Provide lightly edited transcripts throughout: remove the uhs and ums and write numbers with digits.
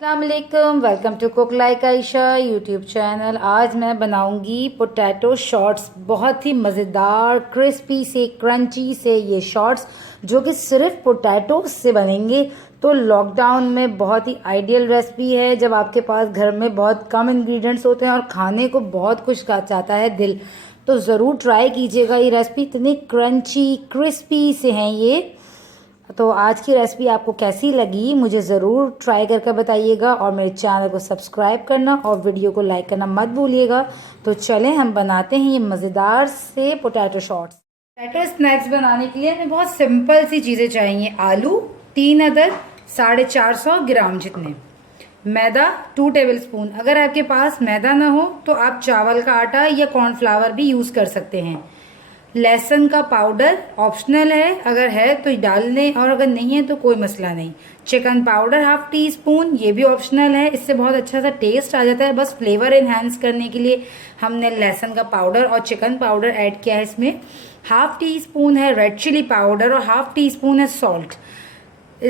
अस्सलामुअलैकुम, welcome to cook like Ayesha YouTube channel. आज मैं बनाऊंगी पोटैटो शॉर्ट्स। बहुत ही मज़ेदार क्रिस्पी से क्रंची से ये शॉर्ट्स जो कि सिर्फ पोटैटो से बनेंगे। तो लॉकडाउन में बहुत ही आइडियल रेसिपी है जब आपके पास घर में बहुत कम इंग्रेडिएंट्स होते हैं और खाने को बहुत कुछ चाहता है दिल। तो ज़रूर ट्राई कीजिएगा ये रेसिपी। इतनी क्रंची क्रिस्पी से हैं ये। तो आज की रेसिपी आपको कैसी लगी मुझे ज़रूर ट्राई करके बताइएगा और मेरे चैनल को सब्सक्राइब करना और वीडियो को लाइक करना मत भूलिएगा। तो चलें हम बनाते हैं ये मज़ेदार से पोटैटो शॉर्ट्स। पोटैटो स्नैक्स बनाने के लिए हमें बहुत सिंपल सी चीज़ें चाहिए। आलू 3 अदद 450 ग्राम जितने, मैदा 2 टेबलस्पून। अगर आपके पास मैदा ना हो तो आप चावल का आटा या कॉर्नफ्लावर भी यूज़ कर सकते हैं। लहसुन का पाउडर ऑप्शनल है, अगर है तो डाल लें और अगर नहीं है तो कोई मसला नहीं। चिकन पाउडर 1/2 टीस्पून, ये भी ऑप्शनल है, इससे बहुत अच्छा सा टेस्ट आ जाता है। बस फ्लेवर एनहांस करने के लिए हमने लहसुन का पाउडर और चिकन पाउडर ऐड किया है। इसमें 1/2 टीस्पून है रेड चिली पाउडर और 1/2 टीस्पून है सॉल्ट।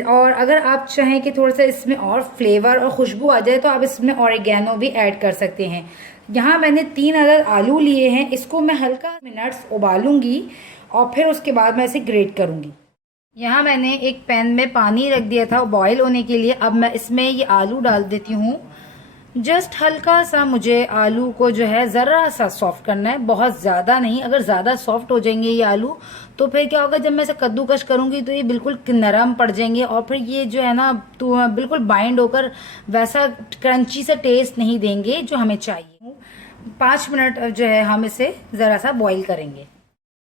और अगर आप चाहें कि थोड़ा सा इसमें और फ्लेवर और खुशबू आ जाए तो आप इसमें ऑरिगेनो भी ऐड कर सकते हैं। यहाँ मैंने 3 अदद आलू लिए हैं, इसको मैं हल्का मिनट्स उबालूंगी और फिर उसके बाद मैं इसे ग्रेट करूंगी। यहाँ मैंने एक पैन में पानी रख दिया था बॉईल होने के लिए। अब मैं इसमें ये आलू डाल देती हूँ। जस्ट हल्का सा मुझे आलू को जो है ज़रा सा सॉफ्ट करना है, बहुत ज़्यादा नहीं। अगर ज़्यादा सॉफ्ट हो जाएंगे ये आलू तो फिर क्या होगा, जब मैं इसे कद्दूकश करूँगी तो ये बिल्कुल नरम पड़ जाएंगे और फिर ये जो है ना तो बिल्कुल बाइंड होकर वैसा क्रंची सा टेस्ट नहीं देंगे जो हमें चाहिए। 5 मिनट जो है हम इसे ज़रा सा बॉईल करेंगे।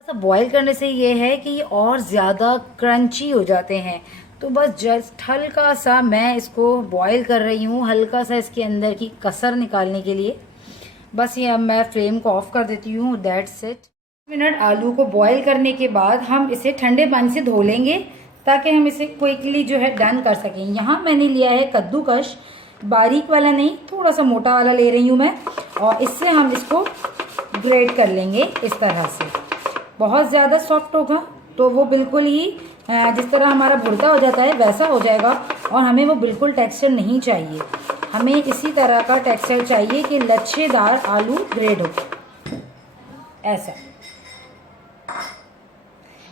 बॉईल करने से ये है कि ये और ज़्यादा क्रंची हो जाते हैं। तो बस जस्ट हल्का सा मैं इसको बॉईल कर रही हूँ, हल्का सा इसके अंदर की कसर निकालने के लिए। बस ये अब मैं फ्लेम को ऑफ कर देती हूँ। That's it. मिनट आलू को बॉईल करने के बाद हम इसे ठंडे पानी से धो लेंगे ताकि हम इसे क्विकली जो है डन कर सकें। यहाँ मैंने लिया है कद्दूकश, बारीक वाला नहीं, थोड़ा सा मोटा वाला ले रही हूँ मैं, और इससे हम इसको ग्रेट कर लेंगे इस तरह से। बहुत ज़्यादा सॉफ्ट होगा तो वो बिल्कुल ही जिस तरह हमारा भुर्ता हो जाता है वैसा हो जाएगा और हमें वो बिल्कुल टेक्सचर नहीं चाहिए। हमें इसी तरह का टेक्सचर चाहिए कि लच्छेदार आलू ग्रेट हो, ऐसा।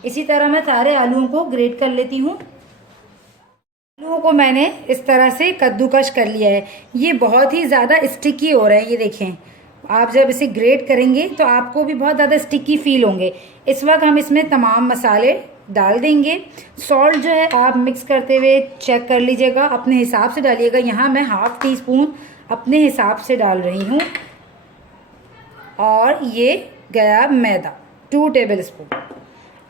इसी तरह मैं सारे आलूओं को ग्रेट कर लेती हूँ। आलूओं को मैंने इस तरह से कद्दूकश कर लिया है। ये बहुत ही ज़्यादा स्टिकी हो रहा है, ये देखें। आप जब इसे ग्रेट करेंगे तो आपको भी बहुत ज़्यादा स्टिकी फील होंगे। इस वक्त हम इसमें तमाम मसाले डाल देंगे। सॉल्ट जो है आप मिक्स करते हुए चेक कर लीजिएगा, अपने हिसाब से डालिएगा। यहाँ मैं 1/2 टीस्पून अपने हिसाब से डाल रही हूँ। और ये गया मैदा 2 टेबलस्पून।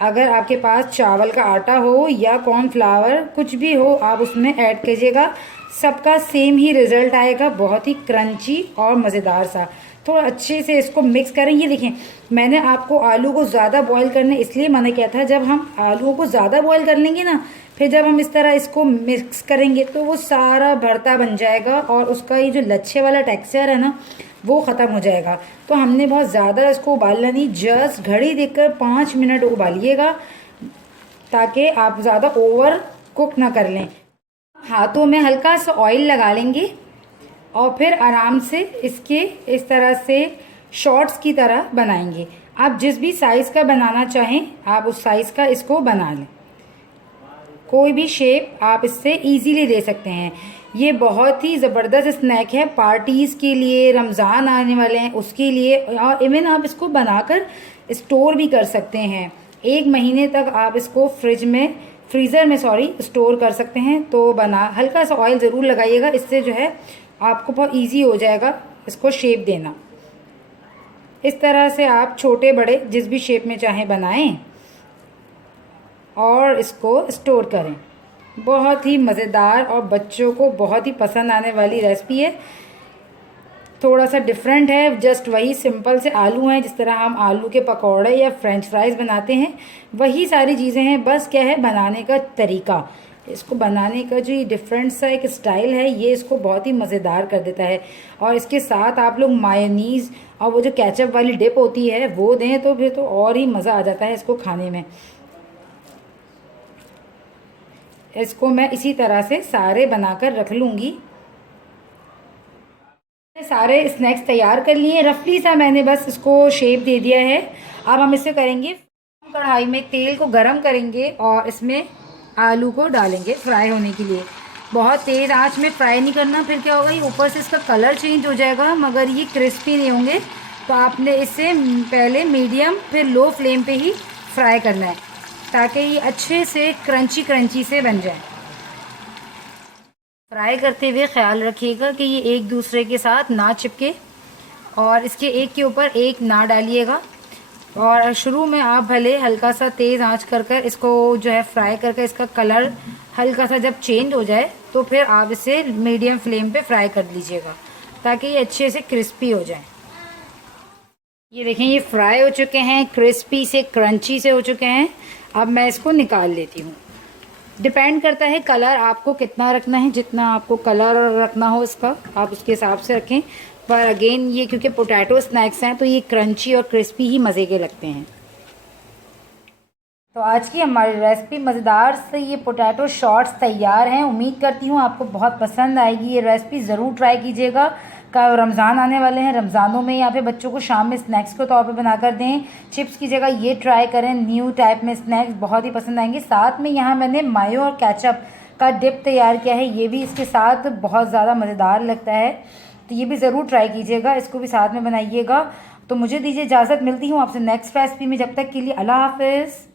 अगर आपके पास चावल का आटा हो या कॉर्नफ्लावर कुछ भी हो आप उसमें ऐड कीजिएगा, सबका सेम ही रिजल्ट आएगा, बहुत ही क्रंची और मज़ेदार सा। थोड़ा अच्छे से इसको मिक्स करें। ये देखें, मैंने आपको आलू को ज़्यादा बॉईल करने इसलिए मना किया था। जब हम आलूओं को ज़्यादा बॉईल कर लेंगे ना, फिर जब हम इस तरह इसको मिक्स करेंगे तो वो सारा भरता बन जाएगा और उसका ये जो लच्छे वाला टेक्सचर है ना वो ख़त्म हो जाएगा। तो हमने बहुत ज़्यादा इसको उबालना नहीं, जस्ट घड़ी देखकर 5 मिनट उबालिएगा ताकि आप ज़्यादा ओवर कुक ना कर लें। हाथों में हल्का सा ऑयल लगा लेंगे और फिर आराम से इसके इस तरह से शॉर्ट्स की तरह बनाएंगे। आप जिस भी साइज़ का बनाना चाहें आप उस साइज़ का इसको बना लें। कोई भी शेप आप इससे इजीली दे सकते हैं। ये बहुत ही ज़बरदस्त स्नैक है पार्टीज़ के लिए, रमज़ान आने वाले हैं उसके लिए, और इवन आप इसको बनाकर स्टोर भी कर सकते हैं। 1 महीने तक आप इसको फ्रीज़र में स्टोर कर सकते हैं। तो हल्का सा ऑयल ज़रूर लगाइएगा, इससे जो है आपको बहुत इजी हो जाएगा इसको शेप देना। इस तरह से आप छोटे बड़े जिस भी शेप में चाहें बनाएं और इसको स्टोर करें। बहुत ही मज़ेदार और बच्चों को बहुत ही पसंद आने वाली रेसिपी है। थोड़ा सा डिफरेंट है, जस्ट वही सिंपल से आलू हैं जिस तरह हम आलू के पकौड़े या फ्रेंच फ्राइज़ बनाते हैं, वही सारी चीज़ें हैं। बस क्या है बनाने का तरीका, इसको बनाने का जो ये डिफरेंट सा एक स्टाइल है ये इसको बहुत ही मज़ेदार कर देता है। और इसके साथ आप लोग मायोनीज़ और वो जो केचप वाली डिप होती है वो दें तो फिर तो और ही मज़ा आ जाता है इसको खाने में। इसको मैं इसी तरह से सारे बनाकर रख लूँगी। सारे स्नैक्स तैयार कर लिए। रफली सा मैंने बस इसको शेप दे दिया है। अब हम इसे करेंगे, कढ़ाई में तेल को गरम करेंगे और इसमें आलू को डालेंगे फ्राई होने के लिए। बहुत तेज़ आंच में फ्राई नहीं करना, फिर क्या होगा, ये ऊपर से इसका कलर चेंज हो जाएगा मगर ये क्रिस्पी नहीं होंगे। तो आपने इसे पहले मीडियम फिर लो फ्लेम पे ही फ्राई करना है ताकि ये अच्छे से क्रंची क्रंची से बन जाए। फ्राई करते हुए ख्याल रखिएगा कि ये एक दूसरे के साथ ना चिपके और इसके एक के ऊपर एक ना डालिएगा। और शुरू में आप भले हल्का सा तेज़ आंच कर कर इसको जो है फ्राई करके इसका कलर हल्का सा जब चेंज हो जाए तो फिर आप इसे मीडियम फ्लेम पे फ्राई कर लीजिएगा ताकि ये अच्छे से क्रिस्पी हो जाए। ये देखें, ये फ्राई हो चुके हैं, क्रिस्पी से क्रंची से हो चुके हैं। अब मैं इसको निकाल लेती हूँ। डिपेंड करता है कलर आपको कितना रखना है, जितना आपको कलर रखना हो इसका आप उसके हिसाब से रखें। पर अगेन ये क्योंकि पोटैटो स्नैक्स हैं तो ये क्रंची और क्रिस्पी ही मज़े के लगते हैं। तो आज की हमारी रेसिपी मज़ेदार से ये पोटैटो शॉर्ट्स तैयार हैं। उम्मीद करती हूँ आपको बहुत पसंद आएगी। ये रेसिपी ज़रूर ट्राई कीजिएगा। का रमज़ान आने वाले हैं, रमज़ानों में या फिर बच्चों को शाम में स्नैक्स के तौर पे बनाकर दें। चिप्स की जगह ये ट्राई करें, न्यू टाइप में स्नैक्स बहुत ही पसंद आएंगे। साथ में यहाँ मैंने मायो और केचप का डिप तैयार किया है, ये भी इसके साथ बहुत ज़्यादा मज़ेदार लगता है। तो ये भी ज़रूर ट्राई कीजिएगा, इसको भी साथ में बनाइएगा। तो मुझे दीजिए इजाज़त, मिलती हूँ आपसे नेक्स्ट रेसिपी में। जब तक के लिए अल्लाह हाफिज़।